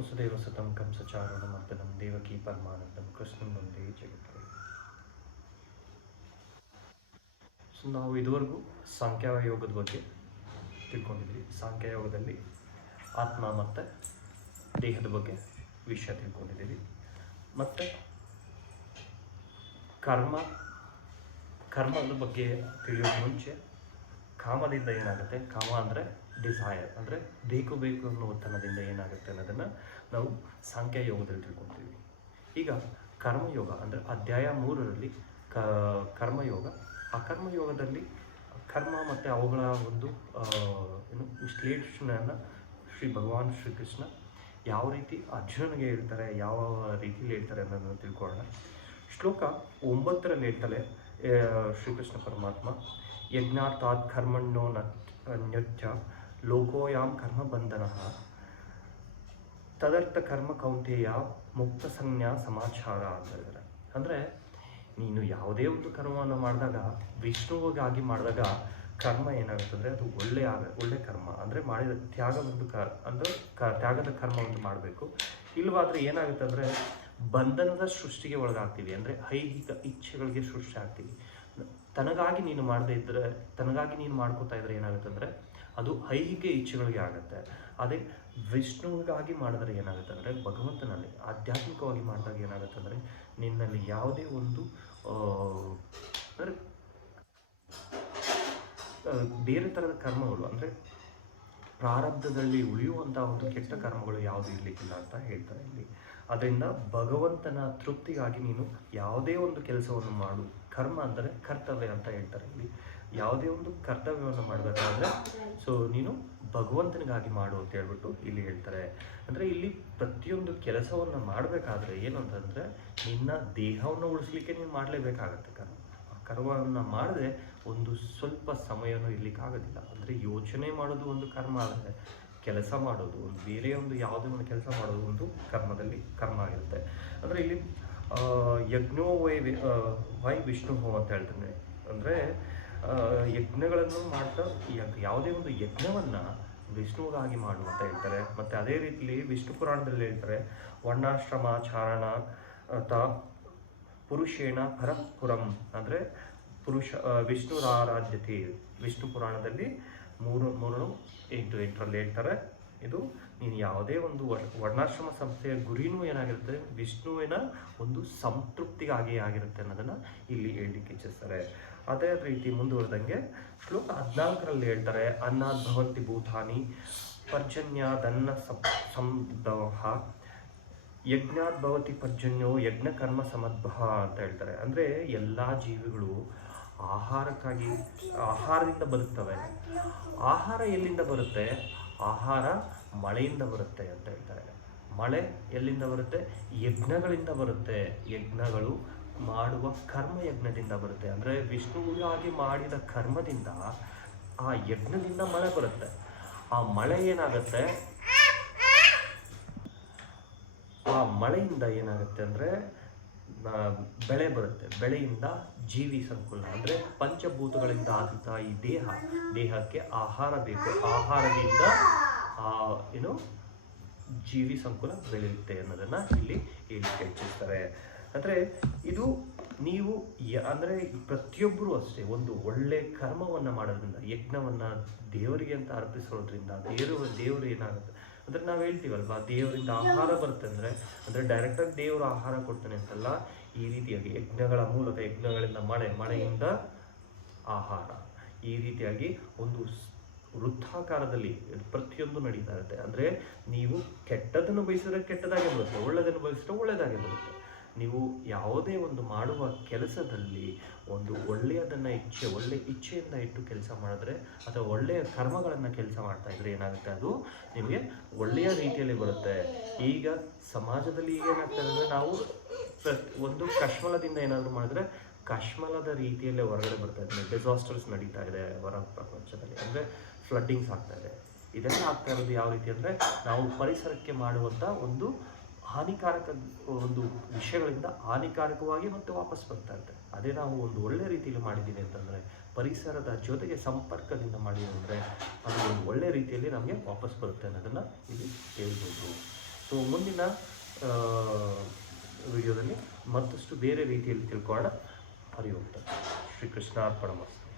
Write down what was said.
ವಸುದೇವ ಸುತಂ ಕಂಸಚಾರುಣಮರ್ದನಂ ದೇವಕೀ ಪರಮಾನಂದಂ ಕೃಷ್ಣಂ ವಂದೇ ಜಗದ್ಗುರು. So ನಾವು ಇದುವರೆಗೂ ಸಾಂಖ್ಯಯೋಗದ ಬಗ್ಗೆ ತಿಳ್ಕೊಂಡಿದ್ವಿ. ಸಾಂಖ್ಯಯೋಗದಲ್ಲಿ ಆತ್ಮ ಮತ್ತು ದೇಹದ ಬಗ್ಗೆ ವಿಷಯ ತಿಳ್ಕೊಂಡಿದ್ದೀವಿ. ಮತ್ತು ಕರ್ಮದ ಬಗ್ಗೆ ತಿಳಿಯೋದು ಮುಂಚೆ ಕಾಮದಿಂದ ಏನಾಗುತ್ತೆ, ಕಾಮ ಅಂದರೆ ಡಿಸೈರ್, ಅಂದರೆ ಬೇಕು ಅನ್ನೋ ಒತ್ತನದಿಂದ ಏನಾಗುತ್ತೆ ಅನ್ನೋದನ್ನು ನಾವು ಸಾಂಖ್ಯಯೋಗದಲ್ಲಿ ತಿಳ್ಕೊತೀವಿ. ಈಗ ಕರ್ಮಯೋಗ ಅಂದರೆ ಅಧ್ಯಾಯ 3ರಲ್ಲಿ ಕರ್ಮಯೋಗ. ಆ ಕರ್ಮಯೋಗದಲ್ಲಿ ಕರ್ಮ ಮತ್ತು ಅವುಗಳ ಒಂದು ವಿಶ್ಲೇಷಣೆಯನ್ನು ಭಗವಾನ್ ಶ್ರೀಕೃಷ್ಣ ಯಾವ ರೀತಿ ಅರ್ಜುನನಿಗೆ ಹೇಳ್ತಾರೆ, ಯಾವ ರೀತಿಯಲ್ಲಿ ಹೇಳ್ತಾರೆ ಅನ್ನೋದನ್ನು ತಿಳ್ಕೊಳ್ಳೋಣ. ಶ್ಲೋಕ 9ರಲ್ಲಿ ಹೇಳ್ತಾರೆ ಶ್ರೀಕೃಷ್ಣ ಪರಮಾತ್ಮ, ಯಜ್ಞಾರ್ಥಾತ್ ಕರ್ಮಣ್ಣೋ ನ್ಯತ್ಯ ಲೋಕೋಯಾಂ ಕರ್ಮ ಬಂಧನ ತದರ್ಥ ಕರ್ಮ ಕೌಂತೆಯ ಮುಕ್ತ ಸಂಜ್ಞಾ ಸಮಾಚಾರ ಅಂತ ಹೇಳಿದ್ದಾರೆ. ಅಂದರೆ ನೀನು ಯಾವುದೇ ಒಂದು ಕರ್ಮವನ್ನು ಮಾಡಿದಾಗ, ವಿಷ್ಣುವಿಗಾಗಿ ಮಾಡಿದಾಗ ಕರ್ಮ ಏನಾಗುತ್ತೆ ಅಂದರೆ ಅದು ಒಳ್ಳೆ ಕರ್ಮ, ಅಂದರೆ ಮಾಡಿದ ತ್ಯಾಗ ಒಂದು ತ್ಯಾಗದ ಕರ್ಮವನ್ನು ಮಾಡಬೇಕು. ಇಲ್ಲವಾದರೆ ಏನಾಗುತ್ತೆ ಅಂದರೆ ಬಂಧನದ ಸೃಷ್ಟಿಗೆ ಒಳಗಾಗ್ತೀವಿ, ಅಂದರೆ ಐಹಿಕ ಇಚ್ಛೆಗಳಿಗೆ ಸೃಷ್ಟಿ ಆಗ್ತೀವಿ. ತನಗಾಗಿ ನೀನು ಮಾಡದೇ ಇದ್ದರೆ, ತನಗಾಗಿ ನೀನು ಮಾಡ್ಕೋತಾ ಇದ್ರೆ ಏನಾಗುತ್ತೆ ಅಂದರೆ ಅದು ಐಹಿಕ ಇಚ್ಛೆಗಳಿಗೆ ಆಗುತ್ತೆ. ಅದೇ ವಿಷ್ಣುವಿಗಾಗಿ ಮಾಡಿದ್ರೆ ಏನಾಗುತ್ತೆ ಅಂದರೆ, ಭಗವಂತನಲ್ಲಿ ಆಧ್ಯಾತ್ಮಿಕವಾಗಿ ಮಾಡಿದಾಗ ಏನಾಗುತ್ತೆ ಅಂದರೆ ನಿನ್ನಲ್ಲಿ ಯಾವುದೇ ಒಂದು ಅಂದರೆ ಬೇರೆ ಥರದ ಕರ್ಮಗಳು, ಅಂದರೆ ಪ್ರಾರಬ್ಧದಲ್ಲಿ ಉಳಿಯುವಂಥ ಒಂದು ಕೆಟ್ಟ ಕರ್ಮಗಳು ಯಾವುದು ಇರಲಿಕ್ಕಿಲ್ಲ ಅಂತ ಹೇಳ್ತಾರೆ ಇಲ್ಲಿ. ಅದರಿಂದ ಭಗವಂತನ ತೃಪ್ತಿಗಾಗಿ ನೀನು ಯಾವುದೇ ಒಂದು ಕೆಲಸವನ್ನು ಮಾಡು. ಕರ್ಮ ಅಂದರೆ ಕರ್ತವ್ಯ ಅಂತ ಹೇಳ್ತಾರೆ ಇಲ್ಲಿ. ಯಾವುದೇ ಒಂದು ಕರ್ತವ್ಯವನ್ನು ಮಾಡಬೇಕಾದ್ರೆ ಸೊ ನೀನು ಭಗವಂತನಿಗಾಗಿ ಮಾಡು ಅಂತ ಹೇಳ್ಬಿಟ್ಟು ಇಲ್ಲಿ ಹೇಳ್ತಾರೆ. ಅಂದರೆ ಇಲ್ಲಿ ಪ್ರತಿಯೊಂದು ಕೆಲಸವನ್ನು ಮಾಡಬೇಕಾದ್ರೆ ಏನು ಅಂತಂದರೆ ನಿನ್ನ ದೇಹವನ್ನು ಉಳಿಸ್ಲಿಕ್ಕೆ ನೀನು ಮಾಡಲೇಬೇಕಾಗತ್ತೆ. ಕರ್ಮವನ್ನು ಮಾಡದೆ ಒಂದು ಸ್ವಲ್ಪ ಸಮಯನೂ ಇರಲಿಕ್ಕಾಗೋದಿಲ್ಲ. ಅಂದರೆ ಯೋಚನೆ ಮಾಡೋದು ಒಂದು ಕರ್ಮ ಆದರೆ ಕೆಲಸ ಮಾಡೋದು ಒಂದು ಬೇರೆ ಒಂದು ಯಾವುದೇ ಒಂದು ಕೆಲಸ ಮಾಡೋದು ಒಂದು ಕರ್ಮ ಆಗಿರುತ್ತೆ. ಅಂದರೆ ಇಲ್ಲಿ ಯಜ್ಞೋ ವೈ ವಿಷ್ಣು ಅಂತ ಹೇಳ್ತಾನೆ. ಅಂದರೆ ಯಜ್ಞಗಳನ್ನು ಮಾಡ್ತಾ ಯಾವುದೇ ಒಂದು ಯಜ್ಞವನ್ನು ವಿಷ್ಣುವಾಗಿ ಮಾಡು ಅಂತ ಹೇಳ್ತಾರೆ. ಮತ್ತು ಅದೇ ರೀತಿಯಲ್ಲಿ ವಿಷ್ಣು ಪುರಾಣದಲ್ಲಿ ಹೇಳ್ತಾರೆ, ವರ್ಣಾಶ್ರಮಾಚಾರಣ ಪುರುಷೇಣ ಪರಪುರಂ, ಅಂದರೆ ವಿಷ್ಣುರಾರಾಧ್ಯತೆ. ವಿಷ್ಣು ಪುರಾಣದಲ್ಲಿ 3:8ರಲ್ಲಿ ಹೇಳ್ತಾರೆ. ಇದು ನೀನು ಯಾವುದೇ ಒಂದು ವರ್ಣಾಶ್ರಮ ಸಂಸ್ಥೆಯ ಗುರಿನೂ ಏನಾಗಿರುತ್ತೆ, ವಿಷ್ಣುವಿನ ಒಂದು ಸಂತೃಪ್ತಿಗಾಗಿ ಆಗಿರುತ್ತೆ ಅನ್ನೋದನ್ನು ಇಲ್ಲಿ ಹೇಳಲಿಕ್ಕೆ ಇಚ್ಛಿಸ್ತಾರೆ. ಅದೇ ರೀತಿ ಮುಂದುವರೆದಂಗೆ ಶ್ಲೋಕ 14ರಲ್ಲಿ ಹೇಳ್ತಾರೆ, ಅನ್ನಾದ್ ಭವಂತಿ ಭೂತಾನಿ ಪರ್ಜನ್ಯಾದನ್ನ ಸಂಭವ ಯಜ್ಞಾದ್ ಭವತಿ ಪರ್ಜನ್ಯೋ ಯಜ್ಞ ಕರ್ಮ ಸಮದ್ಭವ ಅಂತ ಹೇಳ್ತಾರೆ. ಅಂದರೆ ಎಲ್ಲ ಜೀವಿಗಳು ಆಹಾರದಿಂದ ಬದುಕ್ತವೆ. ಆಹಾರ ಎಲ್ಲಿಂದ ಬರುತ್ತೆ? ಆಹಾರ ಮಳೆಯಿಂದ ಬರುತ್ತೆ ಅಂತ ಹೇಳ್ತಾರೆ. ಮಳೆ ಎಲ್ಲಿಂದ ಬರುತ್ತೆ? ಯಜ್ಞಗಳಿಂದ ಬರುತ್ತೆ. ಯಜ್ಞಗಳು ಮಾಡುವ ಕರ್ಮಯಜ್ಞದಿಂದ ಬರುತ್ತೆ. ಅಂದರೆ ವಿಷ್ಣುವಿಗಾಗಿ ಮಾಡಿದ ಕರ್ಮದಿಂದ ಆ ಯಜ್ಞದಿಂದ ಮಳೆ ಬರುತ್ತೆ. ಆ ಮಳೆ ಏನಾಗುತ್ತೆ, ಆ ಮಳೆಯಿಂದ ಏನಾಗುತ್ತೆ ಅಂದರೆ ಬೆಳೆ ಬರುತ್ತೆ. ಬೆಳೆಯಿಂದ ಜೀವಿ ಸಂಕುಲ, ಅಂದರೆ ಪಂಚಭೂತಗಳಿಂದ ಆದಂಥ ಈ ದೇಹಕ್ಕೆ ಆಹಾರ ಬೇಕು. ಆಹಾರದಿಂದ ಜೀವಿ ಸಂಕುಲ ಬೆಳೆಯುತ್ತೆ ಅನ್ನೋದನ್ನು ಇಲ್ಲಿ ಹೇಳಿಕೆ ಇಚ್ಛಿಸ್ತಾರೆ. ಅಂದರೆ ಇದು ನೀವು ಅಂದರೆ ಪ್ರತಿಯೊಬ್ಬರೂ ಅಷ್ಟೇ ಒಂದು ಒಳ್ಳೆ ಕರ್ಮವನ್ನು ಮಾಡೋದ್ರಿಂದ, ಯಜ್ಞವನ್ನು ದೇವರಿಗೆ ಅಂತ ಅರ್ಪಿಸೋದ್ರಿಂದ ದೇವರು ಏನಾಗುತ್ತೆ ಅಂದರೆ ನಾವು ಹೇಳ್ತೀವಲ್ವಾ, ದೇವರಿಂದ ಆಹಾರ ಬರುತ್ತೆ ಅಂದರೆ ಡೈರೆಕ್ಟಾಗಿ ದೇವರು ಆಹಾರ ಕೊಡ್ತಾನೆ ಅಂತಲ್ಲ. ಈ ರೀತಿಯಾಗಿ ಯಜ್ಞಗಳ ಮೂಲಕ, ಯಜ್ಞಗಳಿಂದ ಮಳೆಯಿಂದ ಆಹಾರ, ಈ ರೀತಿಯಾಗಿ ಒಂದು ವೃತ್ತಾಕಾರದಲ್ಲಿ ಪ್ರತಿಯೊಂದು ನಡೀತಾ ಇರುತ್ತೆ. ಅಂದರೆ ನೀವು ಕೆಟ್ಟದನ್ನು ಬಯಸಿದ್ರೆ ಕೆಟ್ಟದಾಗೆ ಬರುತ್ತೆ, ಒಳ್ಳೆಯದನ್ನು ಬಯಸಿದ್ರೆ ಒಳ್ಳೆಯದಾಗೆ ಬರುತ್ತೆ. ನೀವು ಯಾವುದೇ ಒಂದು ಮಾಡುವ ಕೆಲಸದಲ್ಲಿ ಒಂದು ಒಳ್ಳೆ ಇಚ್ಛೆಯಿಂದ ಇಟ್ಟು ಕೆಲಸ ಮಾಡಿದ್ರೆ ಅಥವಾ ಒಳ್ಳೆಯ ಕರ್ಮಗಳನ್ನು ಕೆಲಸ ಮಾಡ್ತಾ ಇದ್ರೆ ಏನಾಗುತ್ತೆ, ಅದು ನಿಮಗೆ ಒಳ್ಳೆಯ ರೀತಿಯಲ್ಲಿ ಬರುತ್ತೆ. ಈಗ ಸಮಾಜದಲ್ಲಿ ಏನಾಗ್ತದೆ ಅಂದರೆ ನಾವು ಒಂದು ಕಶ್ಮಲದಿಂದ ಏನಾದರೂ ಮಾಡಿದ್ರೆ ಕಶ್ಮಲದ ರೀತಿಯಲ್ಲೇ ಹೊರಗಡೆ ಬರ್ತಾ ಇದೆ. ಡಿಸಾಸ್ಟರ್ಸ್ ನಡೀತಾ ಇದೆ ಹೊರ ಪ್ರಪಂಚದಲ್ಲಿ, ಅಂದರೆ ಫ್ಲಡ್ಡಿಂಗ್ಸ್ ಆಗ್ತಾ ಇದೆ. ಇದೆಲ್ಲ ಆಗ್ತಾ ಇರೋದು ಯಾವ ರೀತಿ ಅಂದರೆ ನಾವು ಪರಿಸರಕ್ಕೆ ಮಾಡುವಂಥ ಒಂದು ಹಾನಿಕಾರಕ ಒಂದು ವಿಷಯಗಳಿಂದ ಹಾನಿಕಾರಕವಾಗಿ ಮತ್ತೆ ವಾಪಸ್ ಬರ್ತಾ ಇರುತ್ತೆ. ಅದೇ ನಾವು ಒಂದು ಒಳ್ಳೆ ರೀತಿಯಲ್ಲಿ ಮಾಡಿದ್ದೀವಿ ಅಂತಂದರೆ, ಪರಿಸರದ ಜೊತೆಗೆ ಸಂಪರ್ಕದಿಂದ ಮಾಡಿದ್ದೀವಿ ಅಂದರೆ ಅದು ಒಂದು ಒಳ್ಳೆ ರೀತಿಯಲ್ಲಿ ನಮಗೆ ವಾಪಸ್ ಬರುತ್ತೆ ಅನ್ನೋದನ್ನು ಇಲ್ಲಿ ಹೇಳ್ಬೋದು. ಸೊ ಮುಂದಿನ ವಿಡಿಯೋದಲ್ಲಿ ಮತ್ತಷ್ಟು ಬೇರೆ ರೀತಿಯಲ್ಲಿ ತಿಳ್ಕೊಳ್ಳೋಣ. ಹರಿ ಓಂ. ಶ್ರೀಕೃಷ್ಣ ಅರ್ಪಣಮಸ್ತು.